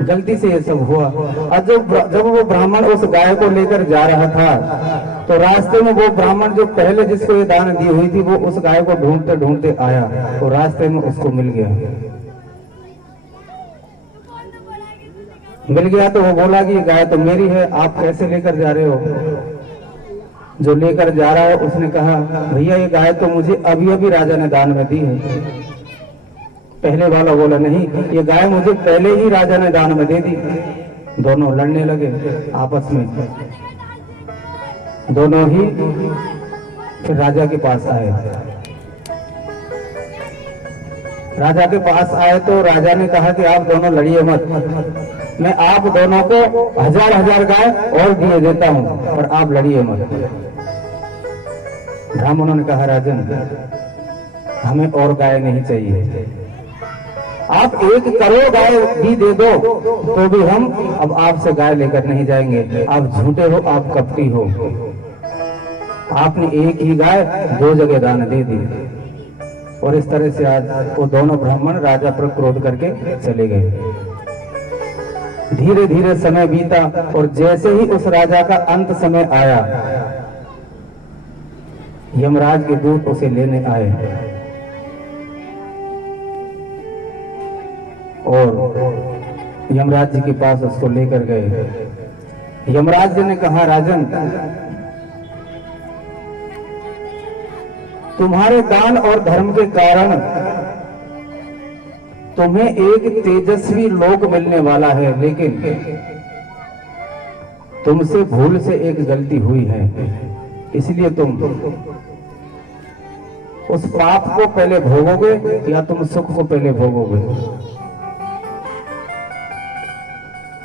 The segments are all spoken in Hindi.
गलती से ये सब हुआ। और जब वो ब्राह्मण उस गाय को लेकर जा रहा था तो रास्ते में वो ब्राह्मण जो पहले जिसको ये दान दी हुई थी वो उस गाय को ढूंढते ढूंढते आया तो रास्ते में उसको मिल गया तो वो बोला कि ये गाय तो मेरी है, आप कैसे लेकर जा रहे हो? जो लेकर जा रहा है उसने कहा भैया ये गाय तो मुझे अभी अभी राजा ने दान में दी है। पहले वाला बोला नहीं, ये गाय मुझे पहले ही राजा ने दान में दे दी। दोनों लड़ने लगे आपस में, दोनों ही फिर राजा के पास आए। राजा के पास आए तो राजा ने कहा कि आप दोनों लड़िए मत, मैं आप दोनों को 1000 गाय और दिए देता हूं, पर आप लड़िए मत। ब्राह्मणों ने कहा राजन हमें और गाय नहीं चाहिए, आप 1 करोड़ गाय भी दे दो तो भी हम अब आपसे गाय लेकर नहीं जाएंगे। आप झूठे हो, आप कपटी हो, आपने एक ही गाय 2 जगह दान दे दी। और इस तरह से आज वो दोनों ब्राह्मण राजा पर क्रोध करके चले गए। धीरे धीरे समय बीता और जैसे ही उस राजा का अंत समय आया यमराज के दूत उसे लेने आए और यमराज जी के पास उसको लेकर गए। यमराज जी ने कहा राजन तुम्हारे दान और धर्म के कारण तुम्हें एक तेजस्वी लोक मिलने वाला है, लेकिन तुमसे भूल से एक गलती हुई है, इसलिए तुम उस पाप को पहले भोगोगे या तुम सुख को पहले भोगोगे।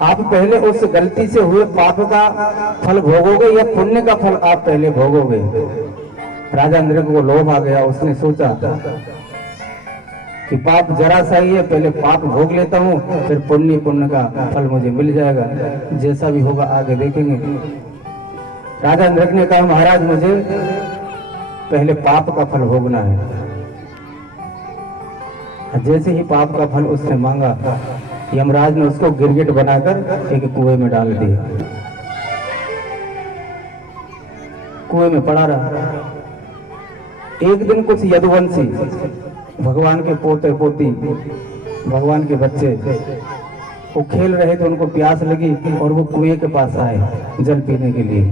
आप पहले उस गलती से हुए पाप का फल भोगोगे या पुण्य का फल आप पहले भोगोगे। राजा नृग को लोभ आ गया, उसने सोचा कि पाप जरा सा ही है, पहले पाप भोग लेता हूँ फिर पुण्य का फल मुझे मिल जाएगा, जैसा भी होगा आगे देखेंगे। राजा नृग ने कहा महाराज मुझे पहले पाप का फल भोगना है। जैसे ही पाप का फल उसने मांगा यमराज ने उसको गिरगिट बनाकर एक कुएं में डाल दिया। कुएं में पड़ा रहा। एक दिन कुछ यदुवंशी भगवान के पोते पोती भगवान के बच्चे वो खेल रहे थे, उनको प्यास लगी और वो कुएं के पास आए जल पीने के लिए।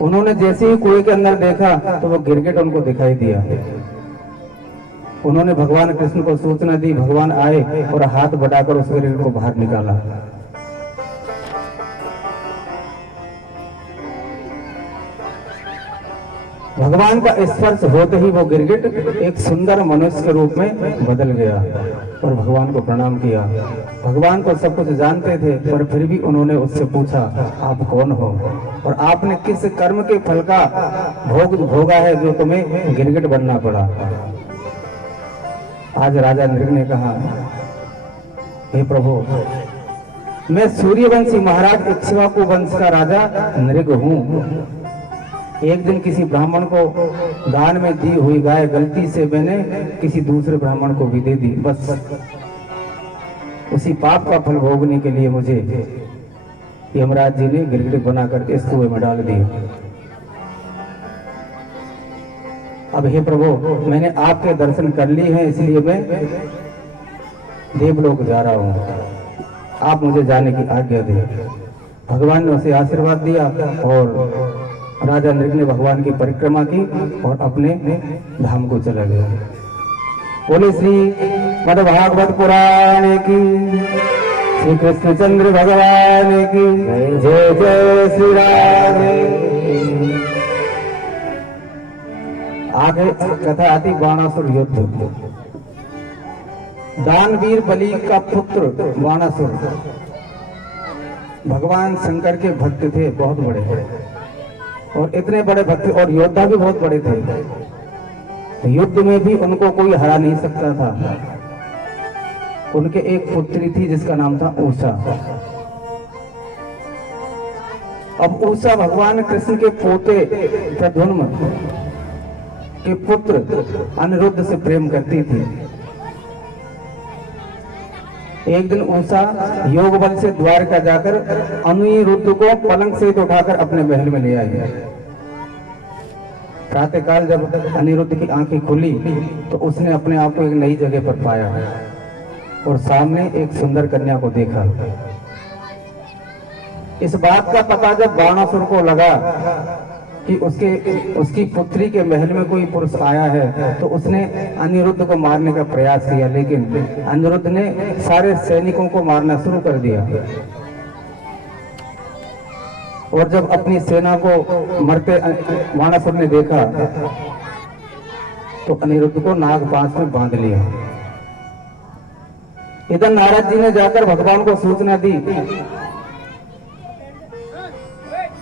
उन्होंने जैसे ही कुएं के अंदर देखा तो वो गिरगिट उनको दिखाई दिया। उन्होंने भगवान कृष्ण को सूचना दी, भगवान आए और हाथ बढ़ाकर उस गिरगिट को बाहर निकाला। भगवान का स्पर्श होते ही वो गिरगिट एक सुंदर मनुष्य के रूप में बदल गया और भगवान को प्रणाम किया। भगवान को सब कुछ जानते थे पर फिर भी उन्होंने उससे पूछा आप कौन हो और आपने किस कर्म के फल का भोग भोगा है जो तुम्हें गिरगिट बनना पड़ा। आज राजा नृग ने कहा हे प्रभु मैं सूर्यवंशी महाराज इक्ष्वाकु वंश का राजा नृग हूँ। एक दिन किसी ब्राह्मण को दान में दी हुई गाय गलती से मैंने किसी दूसरे ब्राह्मण को भी दे दी, बस उसी पाप का फल भोगने के लिए मुझे यमराज जी ने गिरगिट बनाकर इस कुएं में डाल दिया। अब हे प्रभु मैंने आपके दर्शन कर लिए हैं इसलिए मैं देवलोक जा रहा हूँ, आप मुझे जाने की आज्ञा दें। भगवान ने उसे आशीर्वाद दिया और राजा नृग ने भगवान की परिक्रमा की और अपने धाम को चला गया। बोले श्री मद्भागवत पुराण की, श्री कृष्णचंद्र भगवान की जय जय श्री राधे। आगे कथा आती बाणासुर युद्ध। दानवीर बलि का पुत्र बाणासुर भगवान शंकर के भक्त थे, बहुत बड़े और इतने बड़े भक्त और योद्धा भी बहुत बड़े थे। युद्ध में भी उनको कोई हरा नहीं सकता था। उनके एक पुत्री थी जिसका नाम था उषा। अब उषा भगवान कृष्ण के पोते प्रद्युम्न के पुत्र अनिरुद्ध से प्रेम करती थी। एक दिन उषा योग बल से द्वारका जाकर अनिरुद्ध को पलंग से उठाकर अपने महल में ले आई। प्रातःकाल जब अनिरुद्ध की आंखें खुली तो उसने अपने आप को एक नई जगह पर पाया और सामने एक सुंदर कन्या को देखा। इस बात का पता जब बाणासुर को लगा कि उसकी पुत्री के महल में कोई पुरुष आया है तो उसने अनिरुद्ध को मारने का प्रयास किया, लेकिन अनिरुद्ध ने सारे सैनिकों को मारना शुरू कर दिया। और जब अपनी सेना को मरते बाणासुर ने देखा तो अनिरुद्ध को नागपाश में बांध लिया। इधर नारद जी ने जाकर भगवान को सूचना दी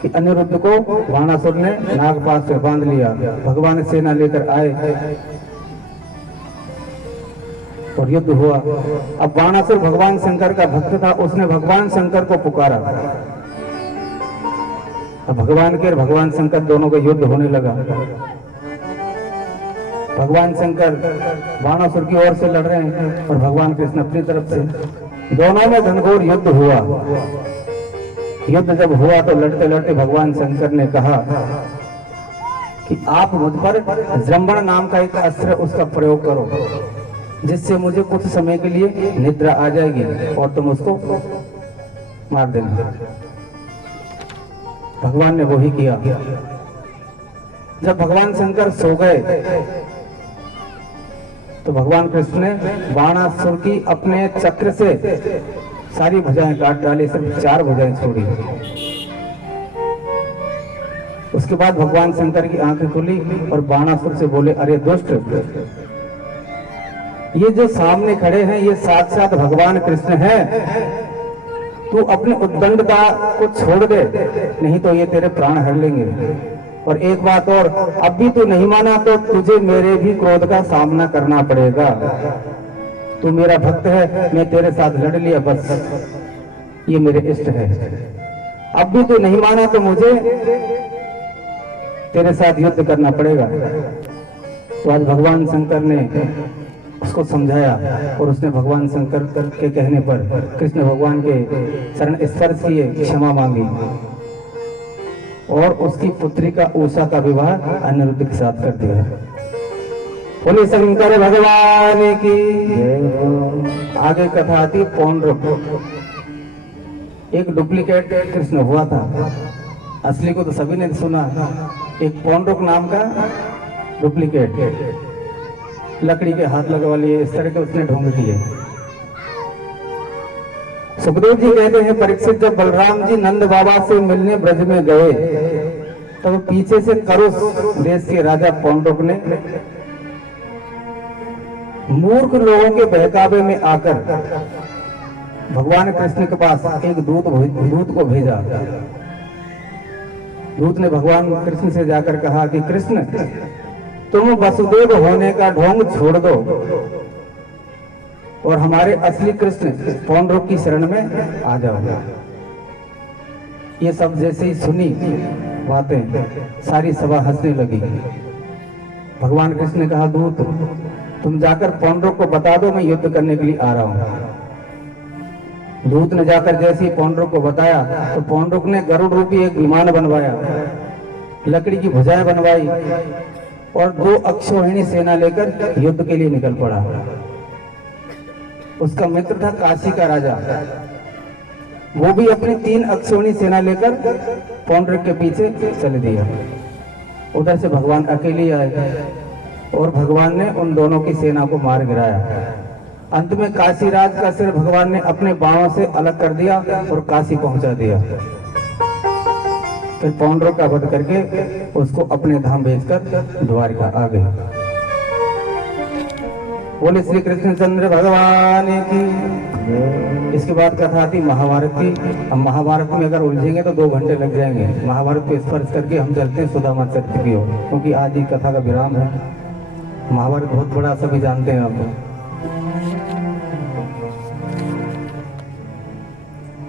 कि अनिरुद्ध को बाणासुर ने नागपाश से बांध लिया। भगवान सेना लेकर आए और युद्ध हुआ। अब बाणासुर भगवान शंकर का भक्त था, उसने भगवान शंकर को पुकारा। अब भगवान शंकर दोनों का युद्ध होने लगा। भगवान शंकर बाणासुर की ओर से लड़ रहे हैं और भगवान कृष्ण अपनी तरफ से। दोनों में घनघोर युद्ध हुआ। युद्ध जब हुआ तो लड़ते लड़ते भगवान शंकर ने कहा कि आप मुझ पर जृंभण नाम का एक अस्त्र उसका प्रयोग करो, जिससे मुझे कुछ समय के लिए निद्रा आ जाएगी और तुम उसको मार देना। भगवान ने वही किया। जब भगवान शंकर सो गए तो भगवान कृष्ण ने बाणासुर की अपने चक्र से सारी भुजाएं काट डाली, सिर्फ 4 भुजाएं छोड़ी। उसके बाद भगवान शंकर की आंखें खुली और बाणासुर से बोले, अरे दुष्ट, ये जो सामने खड़े हैं ये साक्षात भगवान कृष्ण हैं। तू अपने उद्दंडता को छोड़ दे, नहीं तो ये तेरे प्राण हर लेंगे। और एक बात और, अब भी तू नहीं माना तो तुझे मेरे भी क्रोध का सामना करना पड़ेगा। तू मेरा भक्त है, मैं तेरे साथ लड़ लिया, बस ये मेरे इष्ट है। अब भी तू नहीं माना तो मुझे तेरे साथ युद्ध करना पड़ेगा। तो आज भगवान शंकर ने उसको समझाया और उसने भगवान शंकर के कहने पर कृष्ण भगवान के चरण स्पर्श किए, क्षमा मांगी और उसकी पुत्री का उषा का विवाह अनिरुद्ध के साथ कर दिया। बोले शंकर भगवान की। आगे कथा आती पौंड्रक। एक डुप्लीकेट कृष्ण हुआ था, असली को तो सभी ने सुना। एक पौंड्रक नाम का डुप्लीकेट, लकड़ी के हाथ लगवा लिए, इस तरह के उसने ढोंग किए। सुखदेव जी कहते हैं, परीक्षित जब बलराम जी नंद बाबा से मिलने ब्रज में गए तो पीछे से करुष देश के राजा पौंड्रक ने मूर्ख लोगों के बहकावे में आकर भगवान कृष्ण के पास एक दूत को भेजा। दूत ने भगवान कृष्ण से जाकर कहा कि कृष्ण, तुम वसुदेव होने का ढोंग छोड़ दो और हमारे असली कृष्ण पौंड्रक की शरण में आ जाओ। ये सब जैसे ही सुनी बातें, सारी सभा हंसने लगी। भगवान कृष्ण ने कहा, दूत तुम जाकर पौंड्रक को बता दो, मैं युद्ध करने के लिए आ रहा हूं। दूत ने जाकर जैसे ही पौंड्रक को बताया तो पौंड्रक ने गरुड़ रूपी एक विमान बनवाया, लकड़ी की भुजाएं बनवाई और 2 अक्षौहिणी सेना लेकर युद्ध के लिए निकल पड़ा। उसका मित्र था काशी का राजा, वो भी अपनी 3 अक्षौहिणी सेना लेकर पौंड्रक के पीछे चल दिया। उधर से भगवान अकेले आए और भगवान ने उन दोनों की सेना को मार गिराया। अंत में काशीराज का सिर भगवान ने अपने बाणों से अलग कर दिया और काशी पहुंचा दिया। फिर पौंड्रक का वध करके उसको अपने धाम भेजकर द्वारका आ गए। बोले श्री कृष्णचंद्र भगवान की। इसके बाद कथा आती महाभारत की। हम महाभारत में अगर उलझेंगे तो 2 घंटे लग जाएंगे। महाभारत को स्पर्श करके हम चलते हैं सुदामा चरित्र की ओर, क्योंकि आज ही कथा का विराम है। महाभारत बहुत बड़ा, सभी जानते हैं आपको।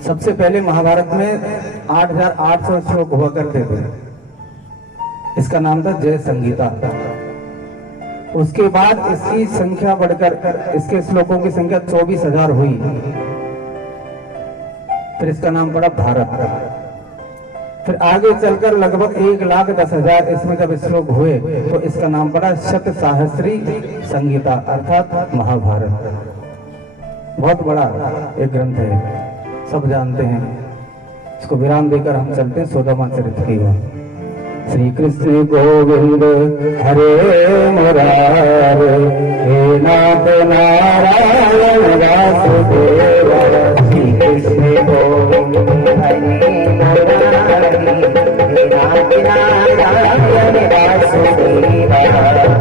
सबसे पहले महाभारत में 8800 श्लोक हुआ करते थे। इसका नाम था जय संगीता। उसके बाद इसकी संख्या बढ़कर, इसके श्लोकों की संख्या 24,000 हुई। फिर इसका नाम पड़ा भारत। फिर आगे चलकर लगभग 1,10,000 इसमें जब श्लोक हुए तो इसका नाम पड़ा शत सहस्री संगीता अर्थात महाभारत। बहुत बड़ा एक ग्रंथ है, सब जानते हैं। इसको विराम देकर हम चलते हैं सुदामा चरित्र की ओर। श्री कृष्ण गोविंद हरे मुरारे, हे नाथ नारायण दास